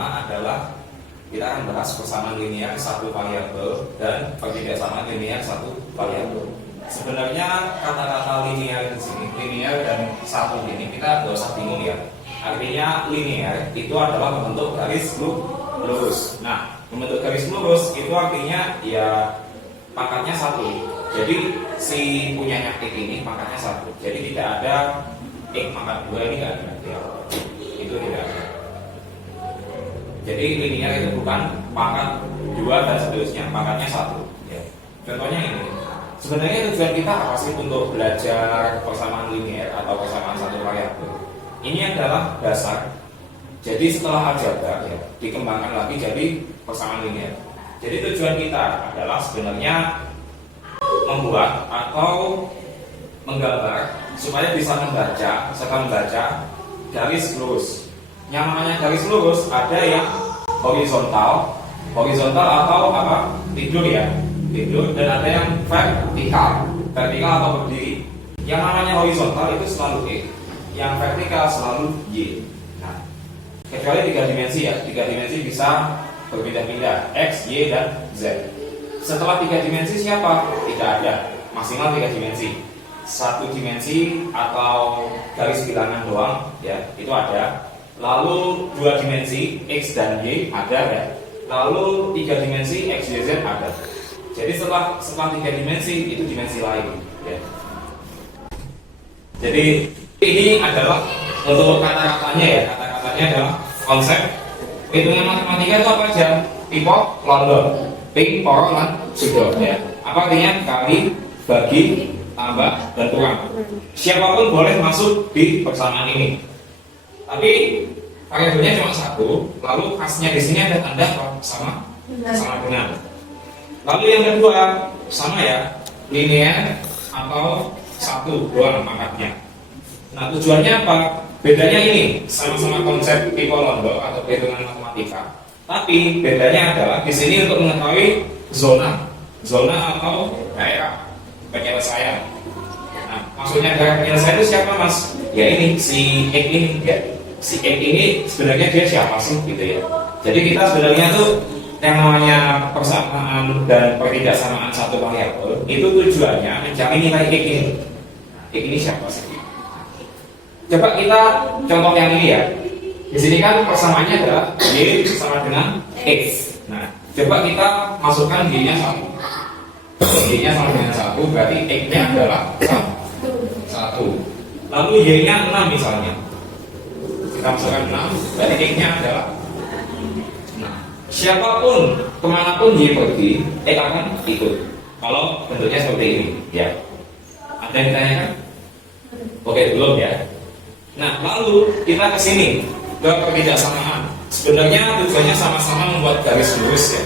pertama adalah kita akan bahas persamaan linear satu variabel dan perbedaan linear satu variabel. Sebenarnya kata-kata linear di sini, linear dan satu ini kita nggak usah bingung ya. Artinya linear itu adalah membentuk garis lurus. Nah, membentuk garis lurus itu artinya ya pangkatnya satu. Jadi si punyanya X ini pangkatnya satu. Jadi tidak ada X pangkat 2 ini nggak ada. Ya. Itu tidak ada. Jadi linear itu bukan pangkat 2 dan seterusnya, pangkatnya satu. Ya. Contohnya ini. Sebenarnya tujuan kita apa sih untuk belajar persamaan linear atau persamaan satu variabel? Ini adalah dasar. Jadi setelah aljabar ya, dikembangkan lagi jadi persamaan linear. Jadi tujuan kita adalah sebenarnya membuat atau menggambar supaya bisa membaca, setelah membaca garis lurus. Yang namanya garis lurus ada yang horizontal atau apa? Tidur ya. Tidur, dan ada yang vertikal atau berdiri. Yang namanya horizontal itu selalu X, yang vertikal selalu Y. Nah, kecuali 3 dimensi ya, 3 dimensi bisa berpindah-pindah X, Y, dan Z. Setelah 3 dimensi siapa? Tidak ada, maksimal 3 dimensi. 1 dimensi atau garis bilangan doang ya, itu ada. Lalu 2 dimensi X dan Y ada ya. Lalu 3 dimensi X, Y, Z ada. Jadi setelah 3 dimensi itu dimensi lain ya. Jadi ini adalah untuk kata-katanya ya, kata-katanya adalah konsep hitungan matematika itu apa aja? Tipo, London, ping, poro, lan, sudo ya. Apa artinya? Kali, bagi, tambah, dan kurang. Siapapun boleh masuk di persamaan ini. Tapi variabelnya cuma satu, lalu khasnya di sini ada tanda sama dengan. Lalu yang kedua sama ya, linear atau satu doang pangkatnya. Nah tujuannya apa? Bedanya ini sama-sama konsep tipo Londo atau perhitungan matematika. Tapi bedanya adalah di sini untuk mengetahui zona atau daerah penyelesaian. Nah maksudnya daerah penyelesaian itu siapa mas? Ya ini si X ini ya. Si X ini sebenarnya dia siapa sih gitu ya. Jadi kita sebenarnya tuh yang namanya persamaan dan perbedaan satu variabel itu tujuannya mencari nilai X ini. X ini siapa sih? Coba kita contoh yang ini ya. Di sini kan persamaannya adalah Y sama dengan X. Nah, coba kita masukkan Y-nya 1. Y-nya sama dengan 1 berarti X-nya adalah 1. Lalu Y-nya 6 misalnya. Kita masukkan 6 berarti X-nya adalah siapapun kemanapun Y pergi, X akan ikut. Kalau bentuknya seperti ini, ya. Ada yang ditanyakan? Oke, belum ya. Nah, lalu kita ke sini ke perbedaan. Sebenarnya tujuannya sama-sama membuat garis lurus ya.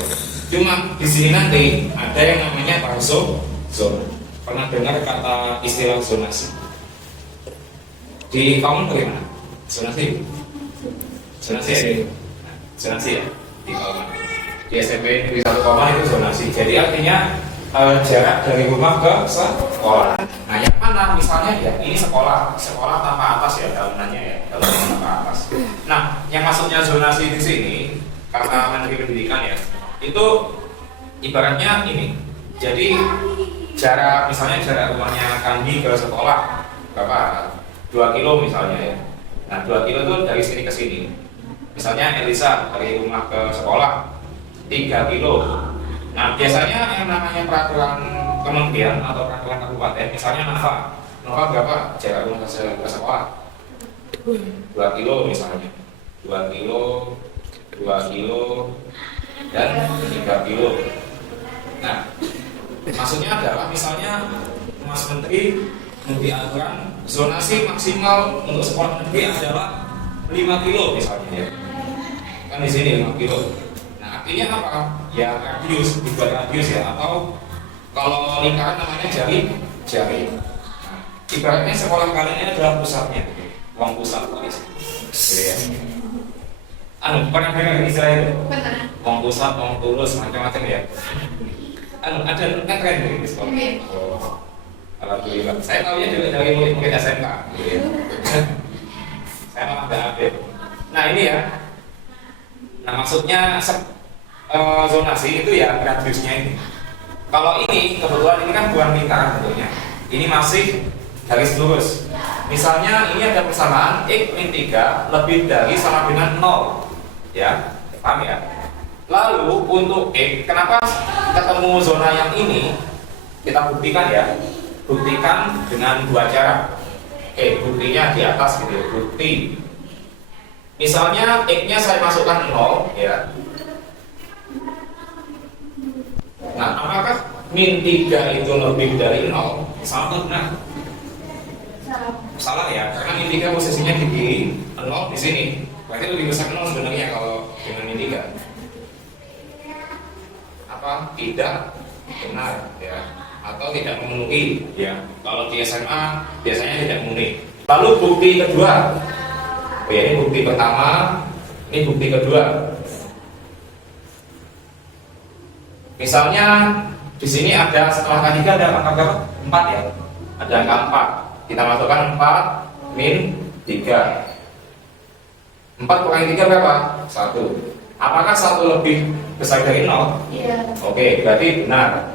Cuma di sini nanti ada yang namanya zona. Pernah dengar kata istilah zonasi? Di kamu bagaimana? Zonasi ya. Di SMP di 1 koma itu zonasi. Jadi artinya jarak dari rumah ke sekolah. Nah yang mana misalnya ya ini sekolah tanpa atas ya bangunannya ya, bangunan tanpa atas. Nah yang maksudnya zonasi di sini kata Menteri Pendidikan ya itu ibaratnya ini. Jadi misalnya jarak rumahnya Kandi ke sekolah berapa? 2 kilo misalnya ya. Nah 2 kilo itu dari sini ke sini. Misalnya Elisa dari rumah ke sekolah 3 kilo. Nah biasanya yang namanya peraturan kementerian atau peraturan kabupaten, misalnya Nova berapa jarak rumah ke sekolah? 2 kilo misalnya. 2 kilo dan 3 kilo. Nah maksudnya adalah misalnya Mas Menteri memberi aturan zonasi maksimal untuk sekolah negeri adalah 5 kilo misalnya ya. Kan di sini 5 kilo. Nah, artinya apa? Ya radius, dibuat radius ya, atau kalau lingkaran namanya jari. Nah, ibaratnya sekolah kalian ini adalah pusatnya, uang pusat gitu ya. Pernah dengar istilah itu? Pernah. Uang pusat, uang tulus, macam-macam ya. Ada kan tren di sekolah. Oh, alhamdulillah. Saya tahunya juga dari murid-murid SMK. Gitu ya. Saya malah nggak update. Nah ini ya. Nah, maksudnya zonasi itu ya radiusnya ini. Kalau ini kebetulan ini kan bukan lingkaran bentuknya. Ini masih garis lurus. Misalnya ini ada persamaan x min 3 lebih dari sama dengan 0. Ya, paham ya? Lalu untuk x, kenapa ketemu zona yang ini? Kita buktikan ya. Buktikan dengan dua cara. Buktinya di atas gitu ya. Bukti. Misalnya x-nya saya masukkan 0 ya. Nah, apakah min 3 itu lebih dari 0? Salah atau benar? Salah ya, karena min 3 posisinya di kiri, 0 di sini. Berarti lebih besar 0 sebenarnya kalau dengan min 3. Apa? Tidak benar ya, atau tidak memenuhi ya. Kalau di SMA biasanya tidak memenuhi. Lalu bukti kedua. Oh ya, ini bukti pertama, ini bukti kedua. Misalnya di sini ada setelah K3 ada angka berapa? 4 ya. Ada angka 4. Kita masukkan 4 min 3. 4 kurang 3 berapa? 1. Apakah 1 lebih besar dari 0? Iya. Oke, berarti benar.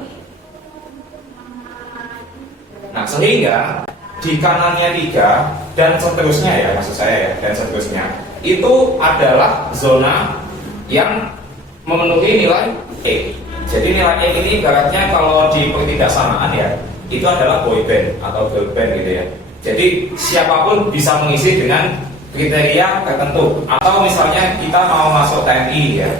Nah, sehingga di kanannya 3 dan seterusnya ya, maksud saya ya, dan seterusnya itu adalah zona yang memenuhi nilai E. Jadi nilai E ini ibaratnya kalau di pertidaksamaan ya, itu adalah boyband atau girlband gitu ya. Jadi siapapun bisa mengisi dengan kriteria tertentu. Atau misalnya kita mau masuk TNI ya,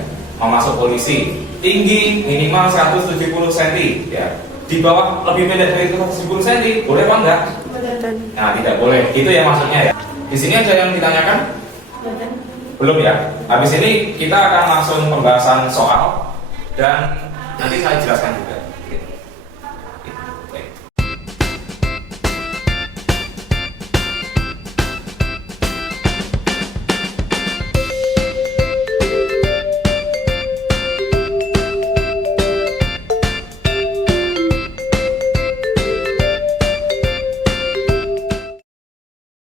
mau masuk polisi, tinggi minimal 170 cm ya. Di bawah lebih pendek dari 170 cm, boleh apa enggak? Nah, tidak boleh. Itu ya maksudnya ya. Di sini ada yang ditanyakan? Belum ya. Habis ini kita akan langsung pembahasan soal dan nanti saya jelaskan juga.